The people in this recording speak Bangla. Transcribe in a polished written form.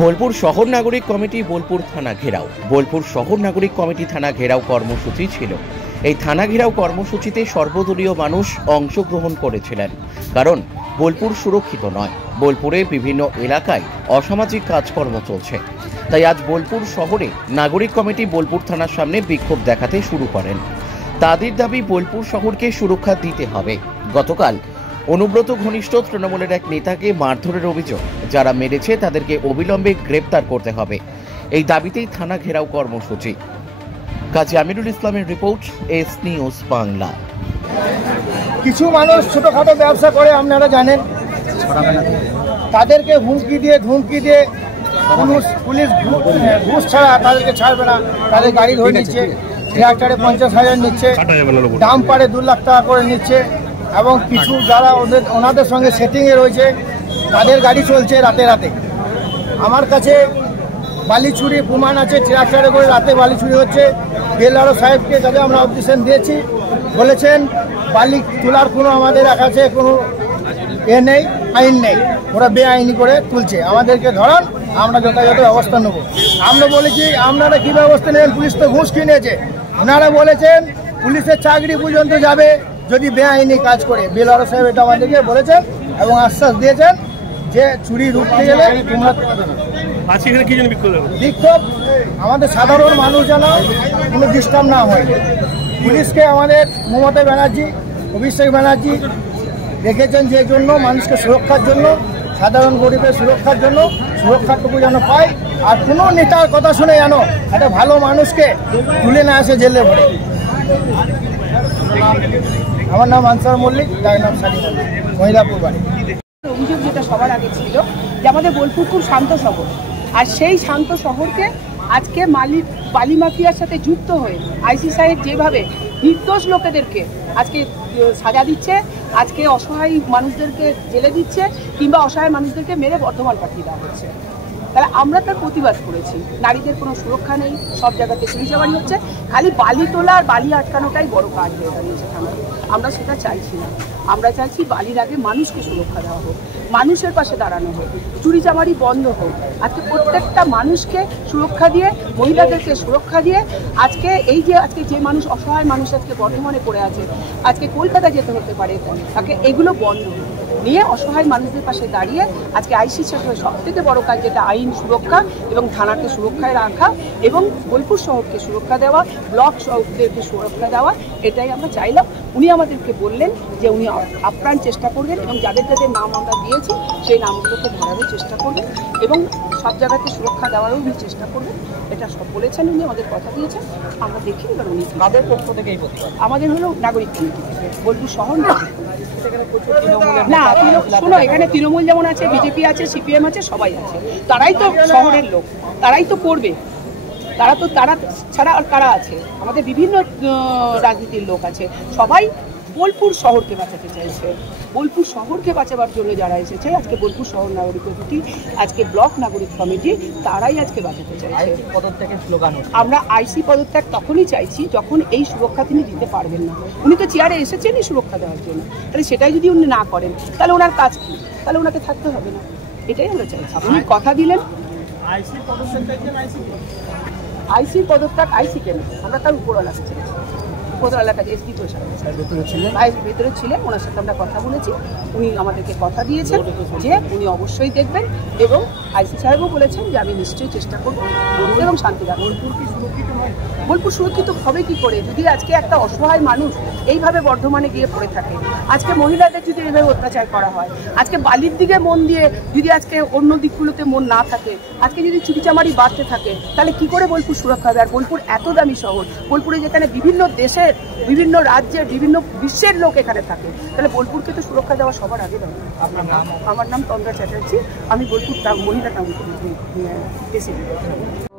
বোলপুর শহর নাগরিক কমিটি বোলপুর থানা ঘেরাও। বোলপুর শহর নাগরিক কমিটি থানা ঘেরাও কর্মসূচি ছিল। এই থানা ঘেরাও কর্মসূচিতে সর্বদলীয় মানুষ অংশগ্রহণ করেছিলেন, কারণ বোলপুর সুরক্ষিত নয়। বোলপুরে বিভিন্ন এলাকায় অসামাজিক কাজকর্ম চলছে, তাই আজ বোলপুর শহরে নাগরিক কমিটি বোলপুর থানার সামনে বিক্ষোভ দেখাতে শুরু করেন। তাদের দাবি বোলপুর শহরকে সুরক্ষা দিতে হবে। গতকাল অনুব্রত ঘনিষ্ঠ তৃণমূলের এক নেতাকে মারধরের অভিযোগ, যারা মেরেছে তাদেরকে অবিলম্বে গ্রেপ্তার করতে হবে। এই দাবিতেই থানা ঘেরাও কর্মসূচি। কাজী আমিরুল ইসলামের রিপোর্ট, এস নিউজ বাংলা। কিছু মানুষ ছোটখাটো ব্যবসা করে, আপনারা জানেন, তাদেরকে হুমকি দিয়ে পুলিশ ঘুষ ছাড়া তাদেরকে ছাড়বে না। তাদের গাড়ি ধরে নিচ্ছে, ট্রাক্টরে 50,000 নিচ্ছে, ডাম্পারে 2 লাখ টাকা করে নিচ্ছে, এবং কিছু যারা ওনাদের সঙ্গে সেটিংয়ে রয়েছে তাদের গাড়ি চলছে রাতে রাতে। আমার কাছে বালি চুরি প্রমাণ আছে, ট্রাক্টরে করে রাতে বালি চুরি হচ্ছে। বিএলআরও সাহেবকে কাছে আমরা অবজেকশন দিয়েছি, বলেছেন বালি তোলার কোনো আমাদের কাছে কোনো নেই, আইন নেই, ওরা বেআইনি করে তুলছে। আমাদেরকে ধরান, আমরা যথাযথ ব্যবস্থা নেব। আমরা বলেছি আপনারা কী ব্যবস্থা নেবেন, পুলিশ তো ঘুষ কিনেছে। ওনারা বলেছেন পুলিশের চাকরি পর্যন্ত যাবে যদি বেআইনি কাজ করে। বিএলআরও সাহেব এটা আমাদেরকে বলেছেন এবং আশ্বাস দিয়েছেন যে চুরি রুখতে গেলে তোমরা বিক্ষোভ আমাদের সাধারণ মানুষ যেন কোনো ডিস্টার্ব না হয়। পুলিশকে আমাদের মমতা ব্যানার্জি, অভিষেক ব্যানার্জি রেখেছেন যে জন্য মানুষকে সুরক্ষার জন্য, সাধারণ গরিবের সুরক্ষার জন্য, সুরক্ষাটুকু যেন পায়। আর কোনো নেতার কথা শুনে যেন একটা ভালো মানুষকে তুলে না আসে জেলে ভরে। আমার নাম আনসার মল্লিক, তার নাম সালি মল্লিক, মহিলাপুর বাড়ি। অভিযোগ যেটা সবার আগে ছিল যে আমাদের বোলপুর খুব শান্ত শহর, আর সেই শান্ত শহরকে আজকে বালি মাফিয়ার সাথে যুক্ত হয়ে আইসি সাহেব যেভাবে নির্দোষ লোকেদেরকে আজকে সাজা দিচ্ছে, আজকে অসহায় মানুষদেরকে জেলে দিচ্ছে, কিংবা অসহায় মানুষদেরকে মেরে বর্ধমান পাঠিয়ে দেওয়া হচ্ছে। তাহলে আমরা তার প্রতিবাদ করেছি। নারীদের কোনো সুরক্ষা নেই, সব জায়গাতে চুরিচামারি হচ্ছে, খালি বালি তোলা আর বালি আটকানোটাই বড় কাজ হয়ে দাঁড়িয়েছে থানা। আমরা সেটা চাইছি না। আমরা চাইছি বালির আগে মানুষকে সুরক্ষা দেওয়া হোক, মানুষের পাশে দাঁড়ানো হোক, চুরিচামারি বন্ধ হোক। আজকে প্রত্যেকটা মানুষকে সুরক্ষা দিয়ে, মহিলাদেরকে সুরক্ষা দিয়ে আজকে এই যে মানুষ অসহায় মানুষ আজকে বর্ধমানে পড়ে আছে, আজকে কলকাতা যেতে হতে পারে, তাকে এগুলো বন্ধ নিয়ে অসহায় মানুষদের পাশে দাঁড়িয়ে আজকে আইসি সাহেবের সবথেকে বড় কাজ যেটা আইন সুরক্ষা এবং থানাকে সুরক্ষায় রাখা এবং বোলপুর শহরকে সুরক্ষা দেওয়া, ব্লক শহরদেরকে সুরক্ষা দেওয়া, এটাই আমরা চাইলাম। উনি আমাদেরকে বললেন যে উনি আপ্রাণ চেষ্টা করবেন এবং যাদের যাদের নাম আমরা দিয়েছি সেই নামগুলোকে ধরারও চেষ্টা করবেন এবং সব জায়গাতে সুরক্ষা দেওয়ারও উনি চেষ্টা করবেন। এটা সব বলেছেন, উনি আমাদের কথা দিয়েছেন। আমরা দেখি এবার উনি তাদের পক্ষ থেকে এই প্রতিবাদ আমাদের হলো নাগরিক কমিটি থেকে, বোলপুর শহর নাগরিক। না শোনো, এখানে তৃণমূল যেমন আছে, বিজেপি আছে, সিপিএম আছে, সবাই আছে। তারাই তো শহরের লোক, তারাই তো করবে। তারা ছাড়া আর কারা আছে? আমাদের বিভিন্ন রাজনীতির লোক আছে। সবাই বোলপুর শহরকে বাঁচাতে চাইছে। বোলপুর শহরকে বাঁচাবার জন্য যারা এসেছে আজকে বোলপুর শহর নাগরিক কমিটি, আজকে ব্লক নাগরিক কমিটি, তারাই আজকে বাঁচাতে চাইছে। আমরা আইসি পদত্যাগ তখনই চাইছি যখন এই সুরক্ষা তিনি দিতে পারবেন না। উনি তো চেয়ারে এসেছেনই সুরক্ষা দেওয়ার জন্য, তাহলে সেটাই যদি উনি না করেন তাহলে ওনার কাজ কি? তাহলে ওনাকে থাকতে হবে না। এটাই আমরা চাইছি। উনি কথা দিলেন আইসির পদত্যাগ, আইসি কেন, আমরা তার উপরওয়ালাকে চেয়েছি। উপরওয়ালার কাছে এসপি ভেতরে ছিলেন, ওনার সাথে আমরা কথা বলেছি। উনি আমাদেরকে কথা দিয়েছেন যে উনি অবশ্যই দেখবেন এবং আইসি সাহেবও বলেছেন যে আমি নিশ্চয়ই চেষ্টা করবো এবং শান্তি রাখবো। বোলপুর সুরক্ষিত হবে কি করে যদি আজকে একটা অসহায় মানুষ এইভাবে বর্ধমানে গিয়ে পড়ে থাকে? আজকে মহিলাদের যদি এইভাবে অত্যাচার করা হয়, আজকে বালির দিকে মন দিয়ে যদি আজকে অন্য দিকগুলোতে মন না থাকে, আজকে যদি চুরিচামারি বাড়তে থাকে, তাহলে কি করে বোলপুর সুরক্ষা হবে? আর বোলপুর এত দামি শহর, বোলপুরে যেখানে বিভিন্ন দেশের, বিভিন্ন রাজ্যের, বিভিন্ন বিশ্বের লোক এখানে থাকে, তাহলে বোলপুরকে তো সুরক্ষা দেওয়া সবার আগে দরকার। আমার নাম তন্দ্রা চ্যাটার্জি, আমি বোলপুর মহিলা টাউন প্রেসিডেন্ট।